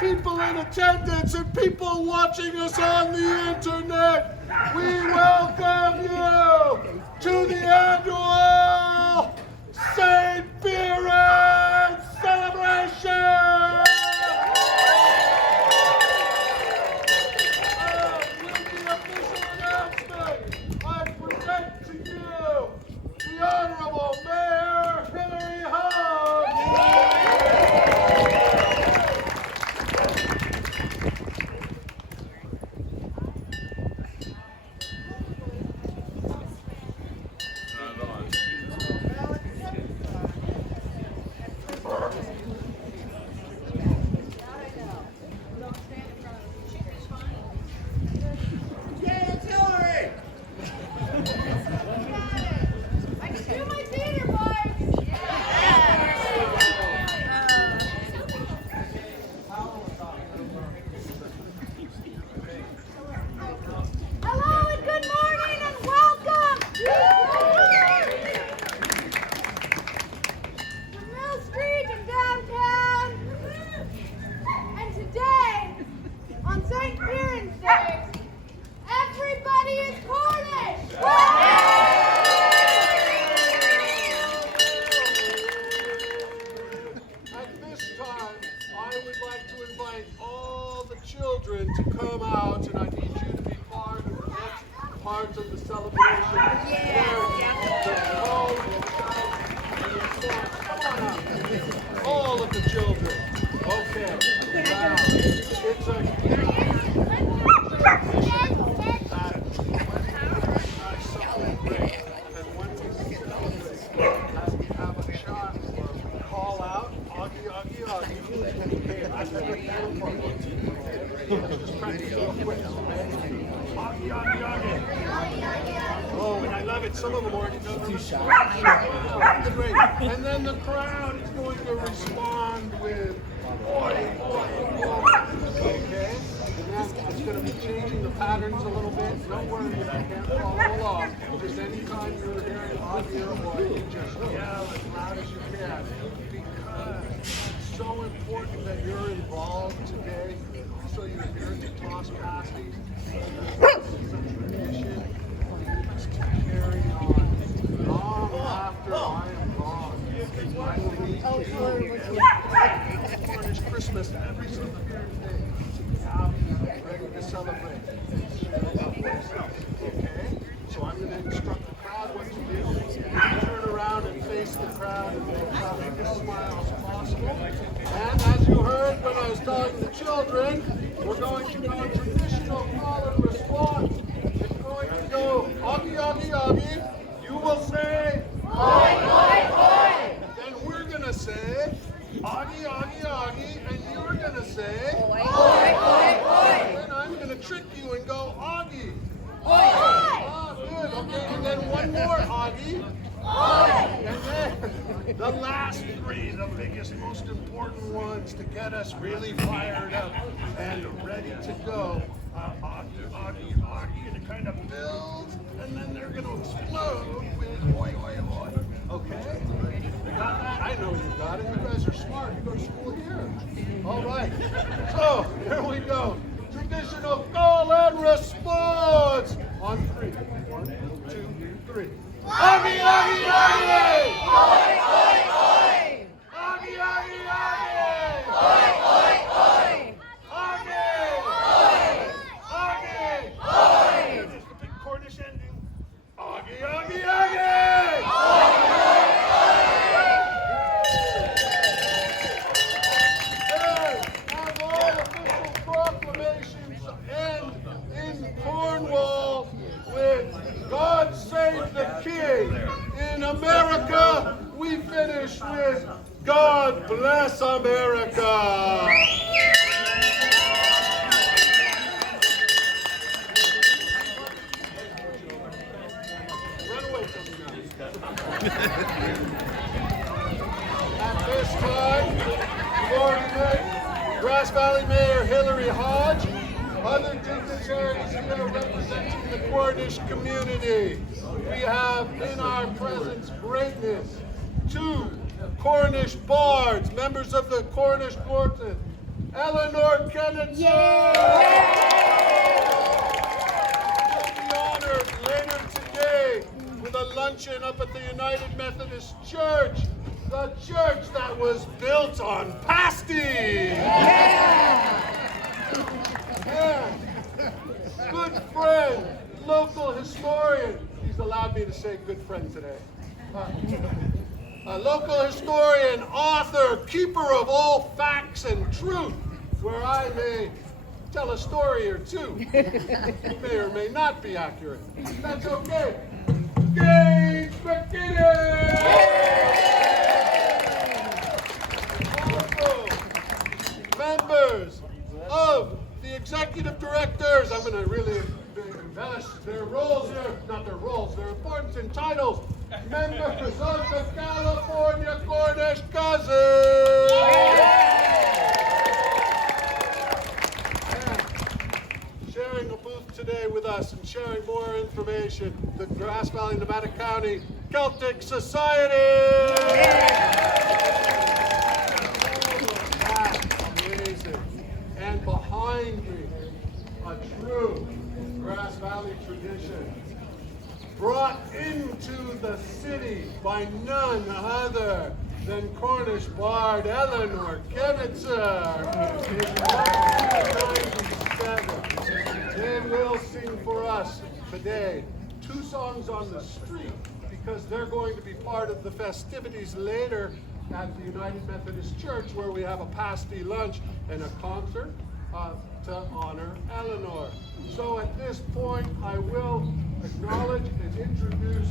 People in attendance and people watching us on the internet, we welcome you to the annual St. Piran celebration! With the official announcement, I present to you the Honorable Mayor Hillary Huggs. Children to come out, and I need you to be part of the next part of the celebration. Come on out. All of the children. Okay. Now, it's a Oh, and I love it. Some of them already know too shy. Great. And then the crowd is going to respond with oi, oi, oi. Okay? And then it's going to be changing the patterns a little bit. Don't worry if you can't follow along. Just anytime you're hearing audio, or you just yell as loud as you can. Because it's so important that you're involved today. So you're here to toss pasties. It's a tradition to carry on long after I am gone. I will be Cornish Christmas every single year today. Ready to celebrate. Okay? So I'm going to instruct the crowd what to do. Turn around and face the crowd. try to make as big a smile as possible. And as you heard when I was telling the children, we're going to go traditional call and response. It's going to go Augie, Augie, Augie. You will say, Oi, Oi, Oi. Then we're going to say, Augie, Augie, Augie. And you're going to say, Oi, Oi, Oi. Then I'm going to trick you and go Augie. Oi. Ah, good. Okay, and then one more Augie. Oi. And then the last three, the biggest, most important ones to get us really fired up and ready to go. Augie, Augie, Augie, and it kind of builds, and then they're going to explode with Oi, Oi, Oi. Okay? You got that? I know you got it. You guys are smart. You go to school here. All right. So, here we go. Traditional call and response. On three. 1, 2, 3. Augie, Augie, Augie! Oi, oi, oi! Augie, Augie, Augie! Oi, oi, oi! Augie! Oi! Augie! Oi! Here's the big Cornish ending. Augie, Augie, Augie! Oi, as all official proclamations end in Cornwall with God Save the King. In America, we finish with God Bless America. Run away from me now. At this time, we've already met Grass Valley Mayor Hillary Hodge, other dignitaries here representing the Cornish community. We have in our presence greatness, 2 Cornish bards, members of the Cornish Quartet, Eleanor Kennetson. Will be honored later today with a luncheon up at the United Methodist Church, the church that was built on pasties. And good friend, local historian. He's allowed me to say good friend today. A local historian, author, keeper of all facts and truth, where I may tell a story or two. It may or may not be accurate. That's okay. Gage McKinnon! Also, members of the executive directors, I'm going to really embellish their roles here, not their roles, their importance and titles. Members of the California Cornish Cousins. And sharing a booth today with us and sharing more information, the Grass Valley, Nevada County Celtic Society. Amazing. And behind me, a true Grass Valley tradition, brought into the city by none other than Cornish bard Eleanor Kennetson in 1997. They will sing for us today 2 songs on the street because they're going to be part of the festivities later at the United Methodist Church, where we have a pasty lunch and a concert to honor Eleanor. So at this point, I will acknowledge and introduce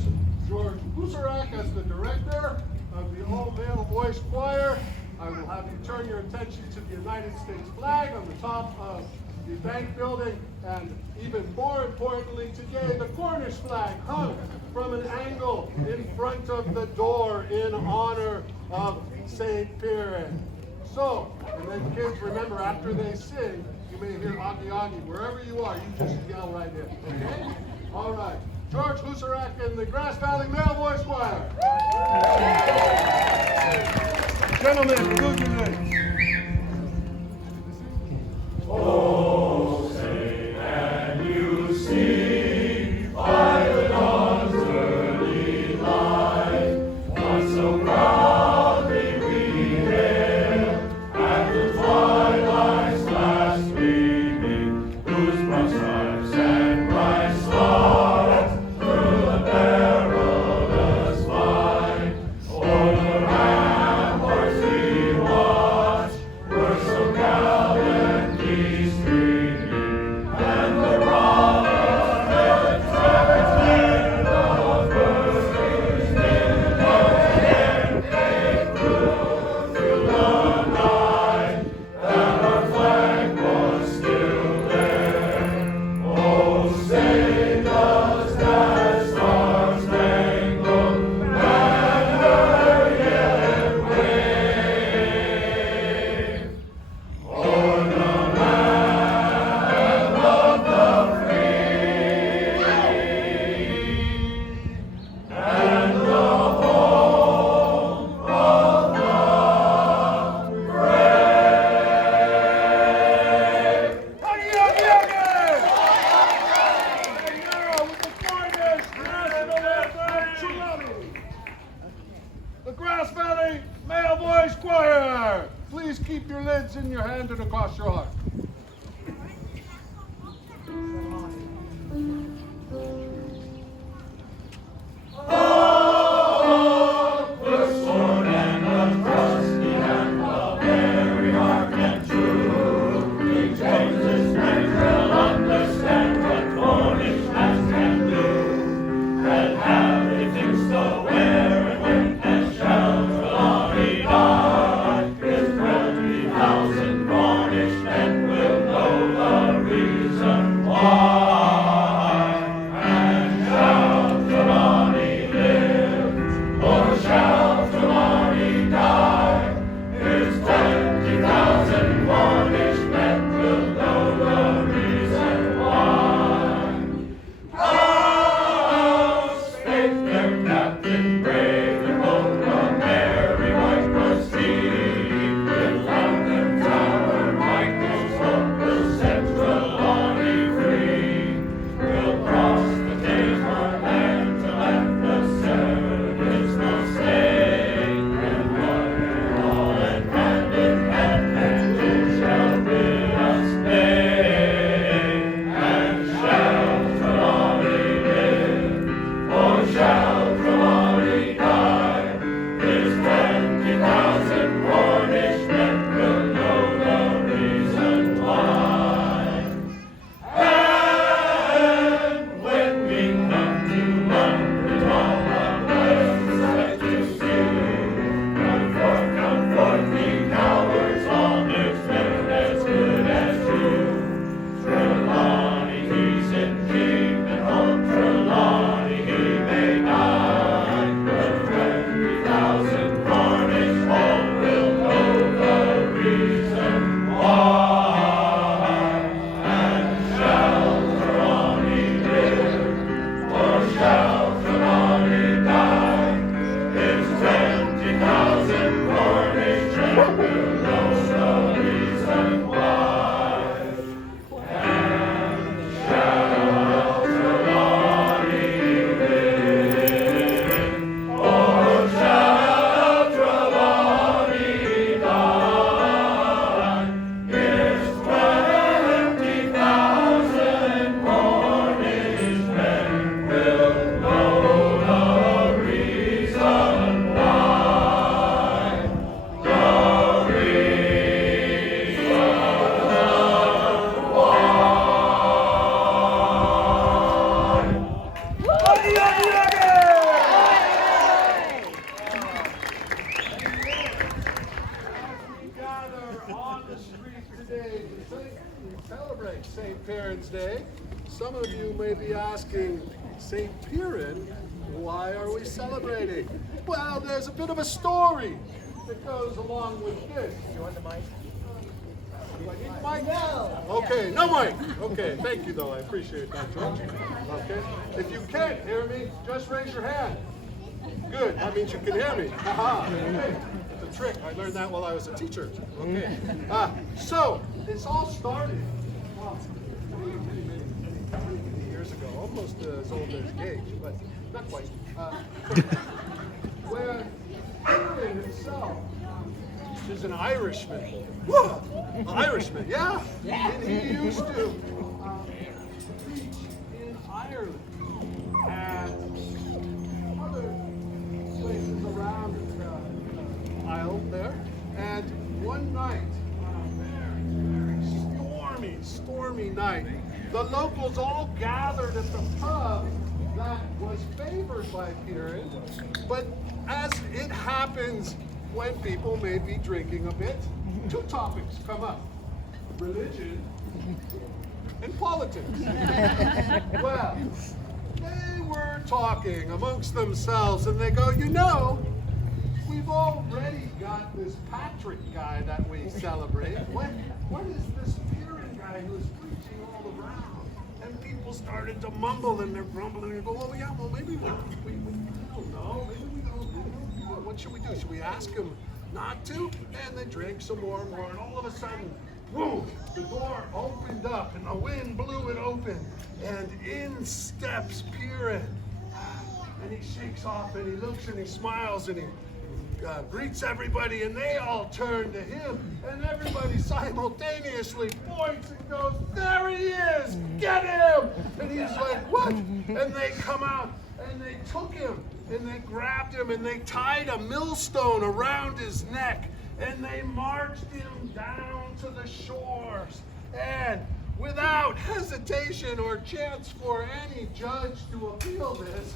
George Husarak as the director of the all-male voice choir. I will have you turn your attention to the United States flag on the top of the bank building, and even more importantly today, the Cornish flag hung from an angle in front of the door in honor of St. Piran. So, and then kids, remember, after they sing, you may hear Augie Augie. Wherever you are, you just yell right in, okay? All right. George Husarak and the Grass Valley Male Voice Choir. Gentlemen, good night. Oh, say, can you see by the dawn's early light what so proudly we hailed at the twilight's last gleaming, whose broad stripes and bright stars through the perilous fight o'er the Hey, male voice choir! Please keep your lids in your hand and across your heart. Celebrate St. Piran's Day. Some of you may be asking, St. Piran, why are we celebrating? Well, there's a bit of a story that goes along with this. You want the mic? Do I need the mic? No. Okay, no mic. Okay, thank you though. I appreciate that, George. Okay. If you can't hear me, just raise your hand. Good. That means you can hear me. Haha. Okay. It's a trick. I learned that while I was a teacher. Okay. So this all started many years ago, almost as old as Gage, but not quite. Where Piran himself is an Irishman. An Irishman, yeah. And he used to preach in Ireland and other places around the Isle there. And one night, very stormy night, the locals all gathered at the pub that was favored by Piran. But as it happens when people may be drinking a bit, two topics come up: religion and politics. Well, they were talking amongst themselves and they go, you know, we've already got this Patrick guy that we celebrate. What is this Piran guy who's preaching all around? And people started to mumble and they're grumbling and go, oh yeah, well maybe we don't know. Maybe we don't know. What should we do? Should we ask him not to? And they drank some more and more, and all of a sudden, whoa, the door opened up and the wind blew it open, and in steps Piran. And he shakes off and he looks and he smiles and he greets everybody, and they all turn to him, and everybody simultaneously points and goes, "There he is! Get him!" And he's like, "What?" And they come out, and they took him, and they grabbed him, and they tied a millstone around his neck, and they marched him down to the shores. And without hesitation or chance for any judge to appeal this,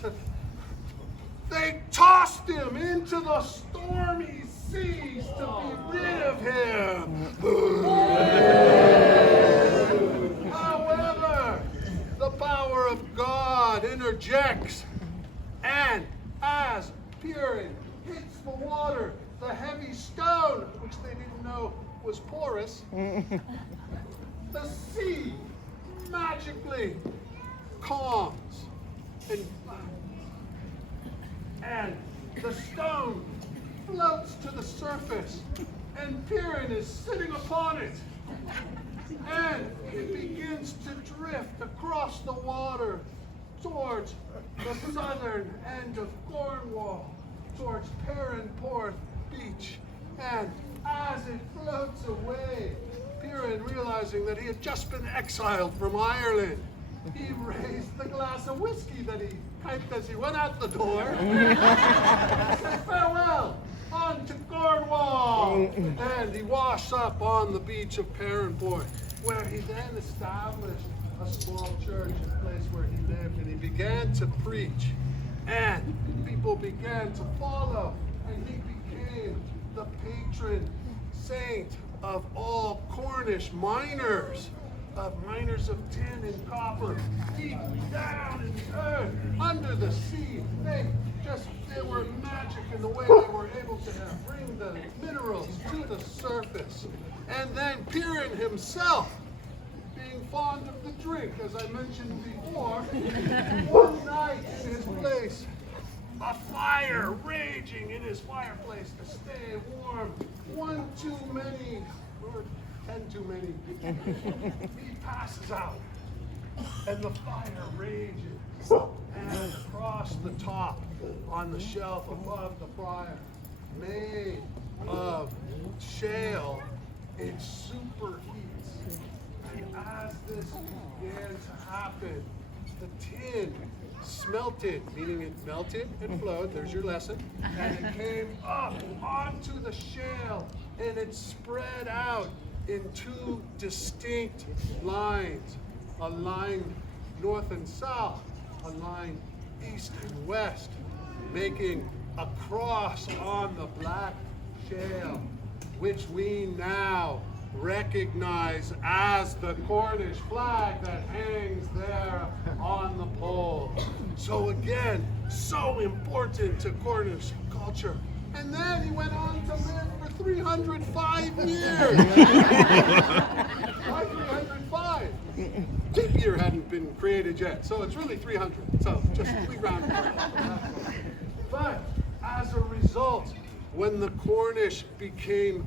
they tossed him into the stormy seas to be rid of him. However, the power of God interjects, and as Piran hits the water, the heavy stone, which they didn't know was porous, the sea magically calms and the stone floats to the surface, and Piran is sitting upon it, and it begins to drift across the water towards the southern end of Cornwall, towards Perranporth Beach. And as it floats away, Piran, realizing that he had just been exiled from Ireland, he raised the glass of whiskey that he piped as he went out the door, and said, "Farewell, on to Cornwall!" And he washed up on the beach of Perranporth, where he then established a small church, a place where he lived, and he began to preach, and people began to follow, and he became the patron saint of all Cornish miners, of tin and copper, deep down in the earth, under the sea. They were magic in the way they were able to bring the minerals to the surface. And then Piran himself, being fond of the drink, as I mentioned before, one night in his place, a fire raging in his fireplace to stay warm, one too many, or 10 too many, he passes out, and the fire rages, and across the top, on the shelf above the fire, made of shale, it superheats. And as this began to happen, the tin smelted, meaning it melted and flowed, there's your lesson, and it came up onto the shale, and it spread out in two distinct lines, a line north and south, a line east and west, making a cross on the black shale, which we now recognize as the Cornish flag that hangs there on the pole. So again, so important to Cornish culture. And then he went on to live for 305 years. Why 305? Leap year hadn't been created yet, so it's really 300. So just we round it up. But as a result, when the Cornish began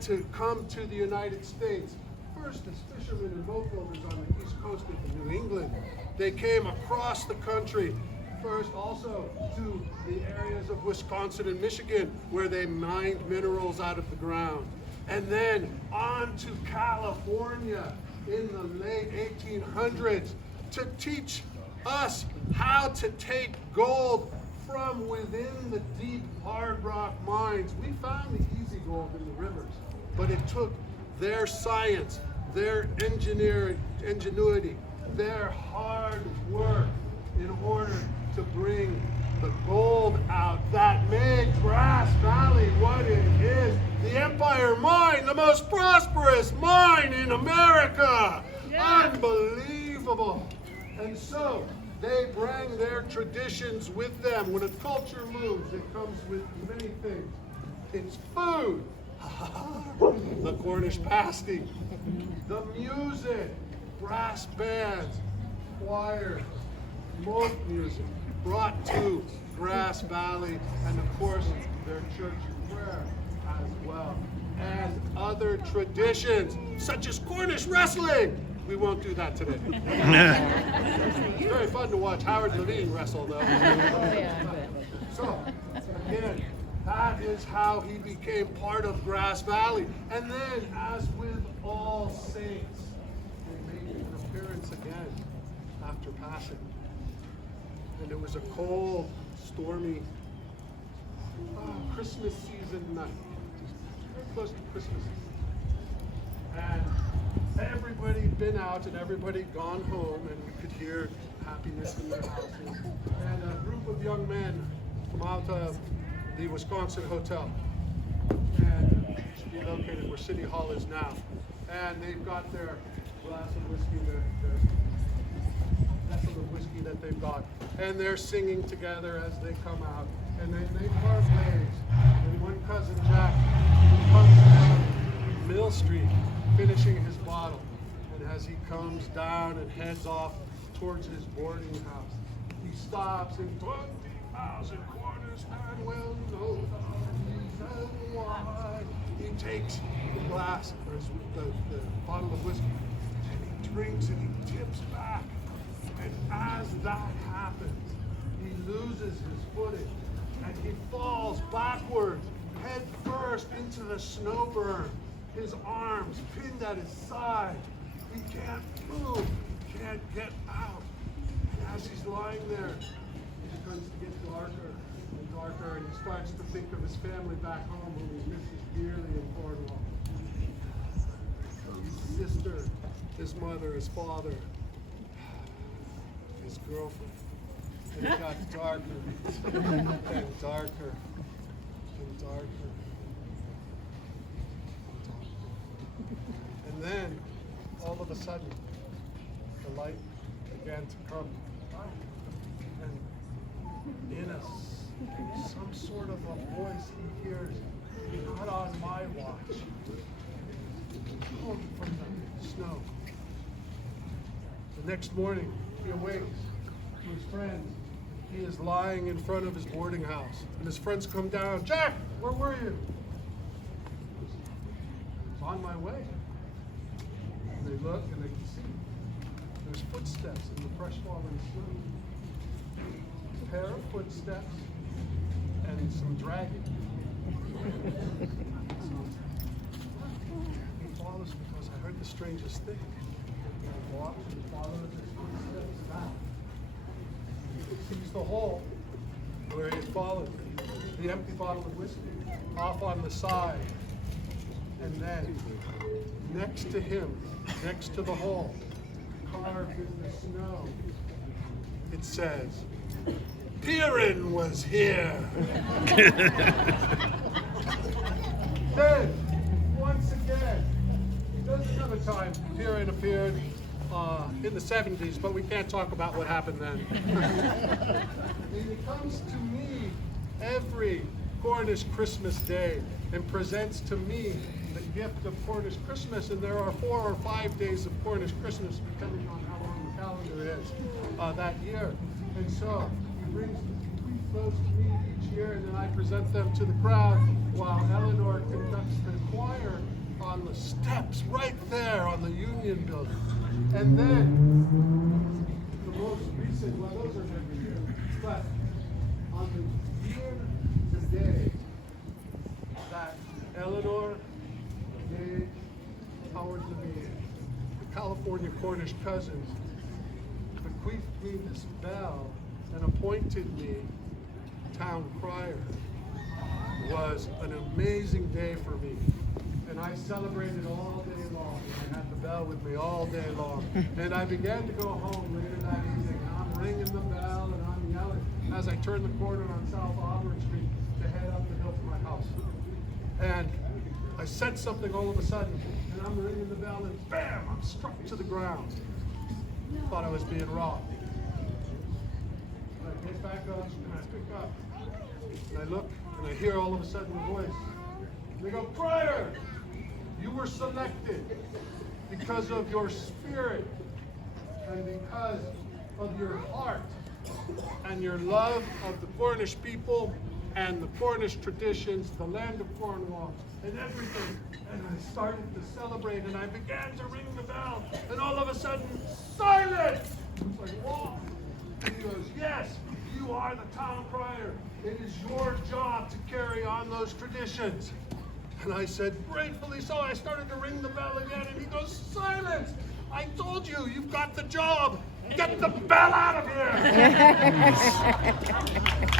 to come to the United States, first as fishermen and boat builders on the east coast of New England, they came across the country, first also to the areas of Wisconsin and Michigan, where they mined minerals out of the ground, and then on to California in the late 1800s to teach us how to take gold from within the deep hard rock mines. We found the easy gold in the rivers, but it took their science, their ingenuity, their hard work in order to bring the gold out that made Grass Valley what it is. The Empire Mine, the most prosperous mine in America. Yeah. Unbelievable. And so they bring their traditions with them. When a culture moves, it comes with many things. It's food, the Cornish pasty, the music, brass bands, choir, folk music, brought to Grass Valley, and of course their church prayer as well, and other traditions such as Cornish wrestling. We won't do that today. It's very fun to watch Howard Levine wrestle, though. So, again, That is how he became part of Grass Valley. And then, as with all saints, they made an appearance again after passing. And it was a cold, stormy Christmas season night. Very close to Christmas season. And everybody'd been out and everybody gone home, and you could hear happiness in their houses. And a group of young men from out of the Wisconsin Hotel, and located where City Hall is now. And they've got their glass of whiskey, their vessel of whiskey that they've got, and they're singing together as they come out. And then they part ways. And one cousin, Jack, comes down Mill Street, finishing his bottle. And as he comes down and heads off towards his boarding house, he stops in 20,000 corners and well knows the reason why. He takes the glass, or the bottle of whiskey, and he drinks and he tips back. And as that happens, he loses his footing and he falls backwards, head first into the snow berm. His arms pinned at his side. He can't move, can't get out. And as he's lying there, it begins to get darker and darker, and he starts to think of his family back home whom he misses dearly in Cornwall. His sister, his mother, his father, his girlfriend. And it got darker and darker and darker. And then, all of a sudden, the light began to come. And in some sort of a voice he hears, not on my watch, calling from the snow. The next morning, he awakes to his friends. He is lying in front of his boarding house, and his friends come down. Jack, where were you? It's on my way. And they look and they can see there's footsteps in the fresh fallen snow. A pair of footsteps and some dragging. He follows because I heard the strangest thing. He walks and follows his footsteps back. He sees the hole where he had fallen, the empty bottle of whiskey off on the side. And then, next to him, next to the hole, carved in the snow, it says, Piran was here. Then, once again, there's another time Piran appeared in the 70s, but we can't talk about what happened then. And he comes to me every Cornish Christmas Day and presents to me the gift of Cornish Christmas, and there are 4 or 5 days of Cornish Christmas, depending on how long the calendar is that year. And so he brings those to me each year, and then I present them to the crowd while Eleanor conducts the choir on the steps right there on the Union Building. And then the most recent, well, those are every year, but on the year today that Eleanor gave Howard Levine, the California Cornish cousins, bequeathed me this bell and appointed me town crier, was an amazing day for me. And I celebrated all day long. I had the bell with me all day long. And I began to go home later that evening. And I'm ringing the bell and I'm yelling as I turn the corner on South Auburn Street to head up the hill to my house. And I said something all of a sudden, and I'm ringing the bell, and bam, I'm struck to the ground. Thought I was being robbed. I get back up and I pick up. And I look and I hear all of a sudden a voice. And they go, Crier! You were selected because of your spirit and because of your heart and your love of the Cornish people and the Cornish traditions, the land of Cornwall, and everything. And I started to celebrate, and I began to ring the bell, and all of a sudden, silence! It's like, whoa! And he goes, yes, you are the town crier. It is your job to carry on those traditions. And I said, gratefully so. I started to ring the bell again, and he goes, silence! I told you, you've got the job. Get the bell out of here!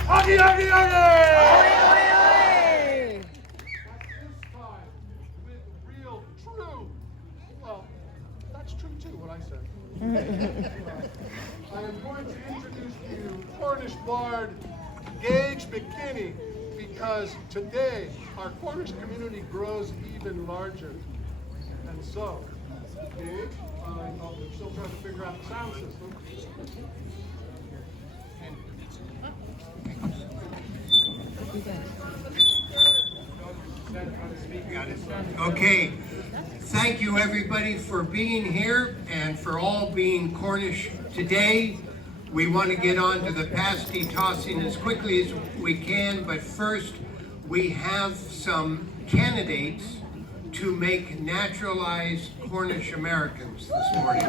Huggy, huggy, huggy! This time, with real, true, well, that's true too, what I said. I am going to introduce to you Cornish bard Gage McKinney, because today our Cornish community grows even larger. And so, Gage, I'm still trying to figure out the sound system. Okay, thank you everybody for being here and for all being Cornish today. We want to get on to the pasty tossing as quickly as we can, but first we have some candidates to make naturalized Cornish Americans this morning.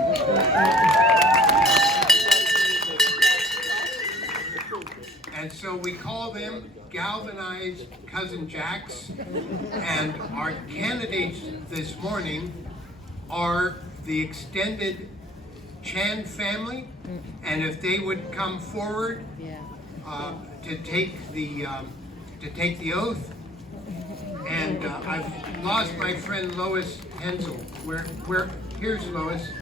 And so we call them Galvanized Cousin Jacks. And our candidates this morning are the extended Chan family. And if they would come forward to take the oath. And I've lost my friend Lois Hensel. Here's Lois.